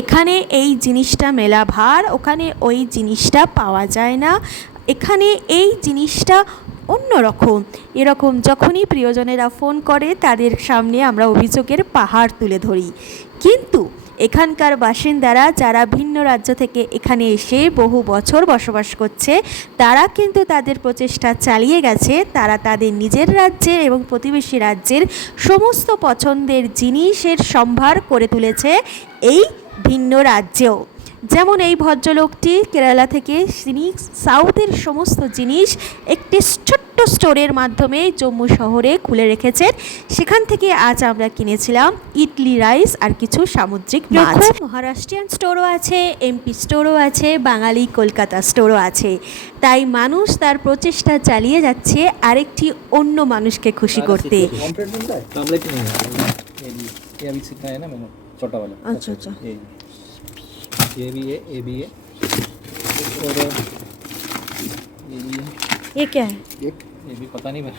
এখানে এই জিনিসটা মেলা ভার, ওখানে ওই জিনিসটা পাওয়া যায় না, এখানে এই জিনিসটা অন্যরকম। এরকম যখনই প্রিয়জনেরা ফোন করে তাদের সামনে আমরা অভিযোগের পাহাড় তুলে ধরি। কিন্তু এখানকার বাসিন্দারা যারা ভিন্ন রাজ্য থেকে এখানে এসে বহু বছর বসবাস করছে, তারা কিন্তু তাদের প্রচেষ্টা চালিয়ে গেছে। তারা তাদের নিজের রাজ্যের এবং প্রতিবেশী রাজ্যের সমস্ত পছন্দের জিনিসের সম্ভার করে তুলেছে এই ভিন্ন রাজ্যেও। যেমন এই ভদ্রলোকটি কেরালা থেকে, তিনি সাউথের সমস্ত জিনিস একটি ছোট্ট স্টোরের মাধ্যমে জম্মু শহরে খুলে রেখেছেন। সেখান থেকে আজ আমরা কিনেছিলাম ইডলি রাইস আর কিছু সামুদ্রিক মাছ। মহারাষ্ট্রিয়ান স্টোরও আছে, এমপি স্টোরও আছে, বাঙালি কলকাতা স্টোরও আছে। তাই মানুষ তার প্রচেষ্টা চালিয়ে যাচ্ছে আরেকটি অন্য মানুষকে খুশি করতে। আচ্ছা আচ্ছা, ये भी है, ये भी है, और ये क्या है? ये भी पता नहीं मेरे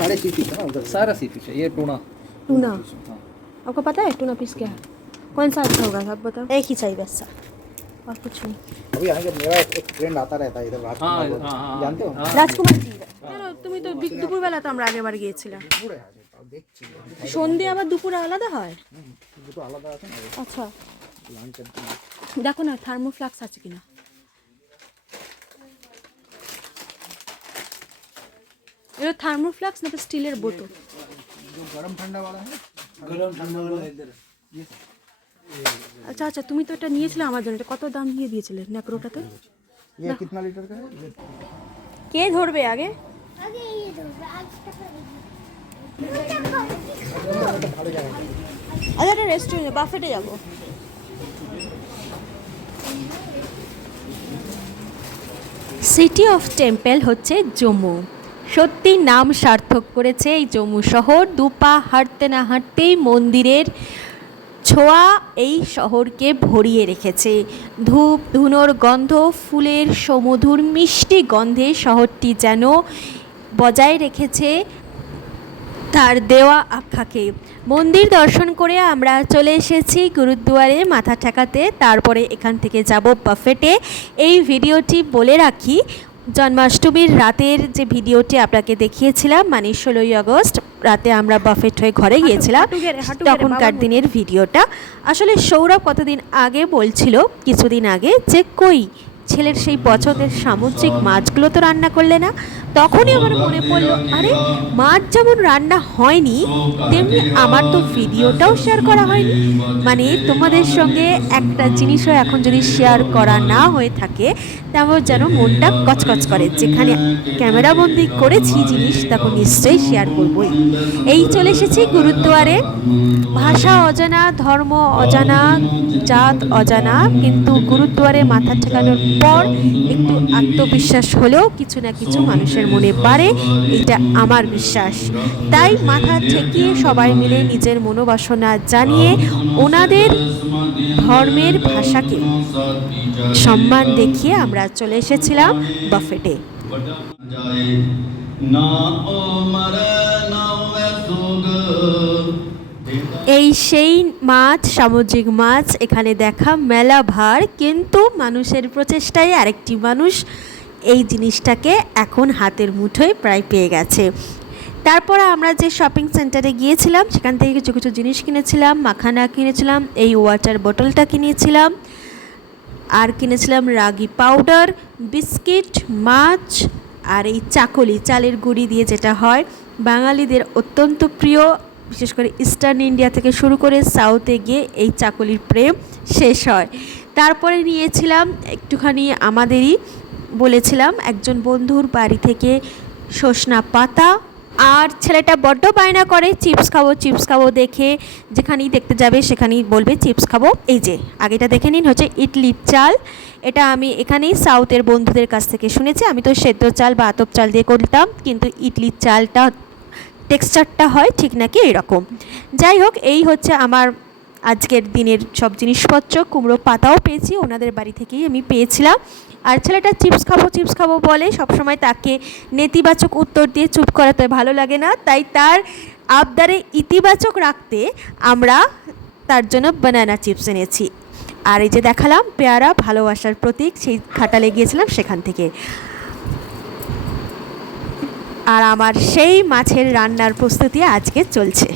सारे सी फिश है ना उधर। सारा सी फिश है। ये टूना। टूना, हाँ। आपको पता है टूना पीस क्या है? कौन सा अच्छा होगा आप बताओ। एक ही चाहिए बस, और कुछ नहीं। अभी आएंगे, मेरा एक फ्रेंड आता रहता है इधर, राजकुमार बोलते हैं। जानते हो? রাজকুমার জি, কেন তুমি তো দুপুরবেলা তো আমরা আগেবার গিয়েছিলাম। পুরো আছে, তাও দেখছি সন্ধে আবার দুপুরে আলাদা হয়? দুটো আলাদা আছে না। আচ্ছা, লাঞ্চের দেখো না থার্মোফ্লাক্স আছে কিনা। এটা থার্মোফ্লাক্স না তো স্টিলের বোতল? जो गरम ठंडा वाला है, गरम ठंडा वाला इधर। আচ্ছা আচ্ছা, তুমি তো এটা নিয়েছিলে আমার জন্য। এটা কত দাম দিয়ে দিয়েছিলে ন্যাকড়োটাতে? ये कितना लीटर का है? কে ধরবে আগে? আচ্ছা, একটা রেস্টুরেন্টে বাফেটে যাবো। সিটি অফ টেম্পল হচ্ছে জম্মু। সত্যি নাম সার্থক করেছে এই জম্মু শহর। দুপা হাঁটতে না হাঁটতেই মন্দিরের ছোঁয়া এই শহরকে ভরিয়ে রেখেছে। ধূপ ধুনোর গন্ধ, ফুলের সমধুর মিষ্টি গন্ধে শহরটি যেন বজায় রেখেছে তার দেওয়া আখ্যাকে। মন্দির দর্শন করে আমরা চলে এসেছি গুরুদুয়ারে মাথা ঠেকাতে, তারপরে এখান থেকে যাব বাফেটে। এই ভিডিওটি বলে রাখি, জন্মাষ্টমীর রাতের যে ভিডিওটি আপনাকে দেখিয়েছিলাম, মানে 16ই আগস্ট রাতে আমরা বাফেট হয়ে ঘরে গিয়েছিলাম, তখনকার দিনের ভিডিওটা। আসলে সৌরভ কতদিন আগে বলছিল, কিছুদিন আগে, যে কই ছেলের সেই পছন্দের সামুদ্রিক মাছগুলো তো রান্না করলে না। তখনই আমার মনে পড়লো, আরে মাছ যেমন রান্না হয়নি তেমনি আমার তো ভিডিওটাও শেয়ার করা হয়নি। মানে তোমাদের সঙ্গে একটা জিনিসও এখন যদি শেয়ার করা না হয়ে থাকে, তেমন যেন মনটা কচকচ করে। যেখানে ক্যামেরাবন্দি করেছি জিনিস, তখন নিশ্চয়ই শেয়ার করবই। এই চলে এসেছি গুরুদুয়ারে। ভাষা অজানা, ধর্ম অজানা, জাত অজানা, কিন্তু গুরুদুয়ারে মাথা ঠেকানোর পর একটু আত্মবিশ্বাস হলেও কিছু না কিছু মানুষের মনে বাড়ে, এটা আমার বিশ্বাস। তাই মাথা ঠেকিয়ে সবাই মিলে নিজের মনোবাসনা জানিয়ে ওনাদের ধর্মের ভাষাকে সম্মান দেখিয়ে আমরা চলে এসেছিলাম বাফেটে। এই সেই মাছ, সামুদ্রিক মাছ এখানে দেখা মেলা ভার, কিন্তু মানুষের প্রচেষ্টায় আরেকটি মানুষ এই জিনিসটাকে এখন হাতের মুঠোয় প্রায় পেয়ে গেছে। তারপর আমরা যে শপিং সেন্টারে গিয়েছিলাম সেখান থেকে কিছু কিছু জিনিস কিনেছিলাম। মাখানা কিনেছিলাম, এই ওয়াটার বোতলটা কিনেছিলাম, আর কিনেছিলাম রাগি পাউডার, বিস্কিট, মাছ, আর এই চাকলি, চালের গুঁড়ি দিয়ে যেটা হয় বাঙালিদের অত্যন্ত প্রিয়। বিশেষ করে ইস্টার্ন ইন্ডিয়া থেকে শুরু করে সাউথে গিয়ে এই চাকলির প্রেম শেষ হয়। তারপরে নিয়েছিলাম একটুখানি, আমাদেরই বলেছিলাম একজন বন্ধুর বাড়ি থেকে সজনা পাতা। আর ছেলেটা বড্ড বায়না করে চিপস খাবো চিপস খাবো, দেখে যেখানেই দেখতে যাবে সেখানেই বলবে চিপস খাবো। এই যে আগেটা দেখে নিন, হচ্ছে ইডলির চাল। এটা আমি এখানেই সাউথের বন্ধুদের কাছ থেকে শুনেছি। আমি তো সেদ্ধ চাল বা আতপ চাল দিয়ে করতাম, কিন্তু ইডলির চালটা টেক্সচারটা হয় ঠিক নাকি এরকম। যাই হোক, এই হচ্ছে আমার আজকের দিনের সব জিনিসপত্র। কুমড়ো পাতাও পেয়েছি, ওনাদের বাড়ি থেকেই আমি পেয়েছিলাম। আর ছেলেটা চিপস খাবো বলে, সবসময় তাকে নেতিবাচক উত্তর দিয়ে চুপ করাতে ভালো লাগে না, তাই তার আবদারে ইতিবাচক রাখতে আমরা তার জন্য বানানা চিপস এনেছি। আর এই যে দেখালাম পেয়ারা ভালোবাসার প্রতীক, সেই ঘাটালে গিয়েছিলাম সেখান থেকে। আর আমার সেই মাছের রান্নার প্রস্তুতি আজকে চলছে।